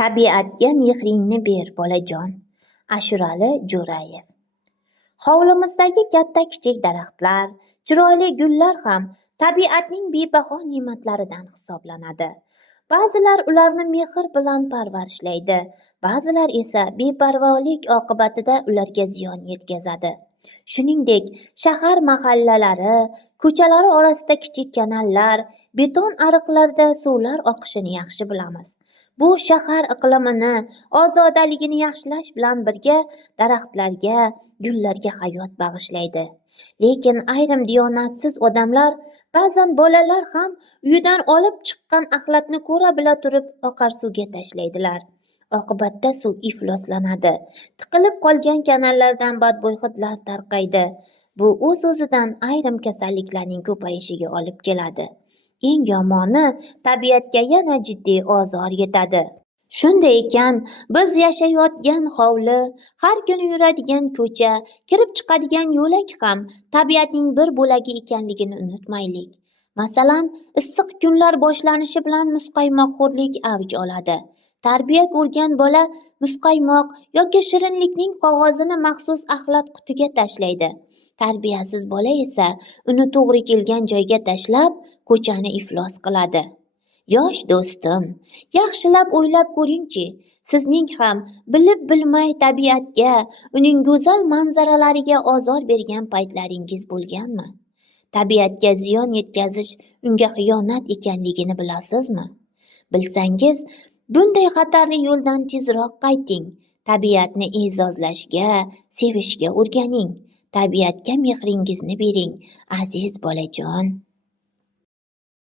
Tabiatga mehringni ber, bolajon. Ashurali Jo'rayev. Hovlimizdagi katta-kichik daraxtlar, chiroyli gullar ham tabiatning bebaho ne'matlaridan hisoblanadi. Ba'zilar ularni mehr bilan parvarishlaydi, ba'zilar esa beparvolik oqibatida ularga ziyon yetkazadi. Shuningdek, shahar mahallalari, ko'chalari orasida kichik kanallar, beton ariqlarda suvlar oqishini yaxshi bilamiz. Bu shahar iqlimini, ozodaligini yaxshilash bilan birga daraxtlarga, gullarga hayot bag'ishlaydi. Lekin ayrim diyonatsiz odamlar, ba'zan bolalar ham uyidan olib chiqqan axlatni ko'ra bila turib oqar suvga tashlaydilar. Oqibatda suv ifloslanadi. Tiqilib qolgan kanallardan badbo'y hidlar tarqaydi. Bu o'z-o'zidan ayrim kasalliklarning ko'payishiga olib keladi. Eng yomoni, tabiatga yana jiddiy ozor yetadi. Shunday ekan, biz yashayotgan hovli, har kuni yuradigan ko'cha, kirib chiqadigan yo'lak ham tabiatning bir bo'lagi ekanligini unutmaylik. Masalan, issiq kunlar boshlanishi bilan muzqaymoqxo'rlik avj oladi. Tarbiya ko'rgan bola muzqaymoq yoki shirinlikning qog'ozini maxsus axlat qutiga tashlaydi. Tarbiyasiz bola esa uni to'g'ri kelgan joyga tashlab, ko'chani iflos qiladi. Yosh do'stim, yaxshilab o'ylab ko'ringchi, sizning ham bilib-bilmay tabiatga, uning go'zal manzaralariga ozor bergan paytlaringiz bo'lganmi? Tabiatga ziyon yetkazish unga xiyonat ekanligini bilasizmi? Bilsangiz, bunday xatarli yo'ldan tezroq qayting. Tabiatni e'zozlashga, sevishga o'rganing. Tabiatga mehringizni bering, aziz bolajon.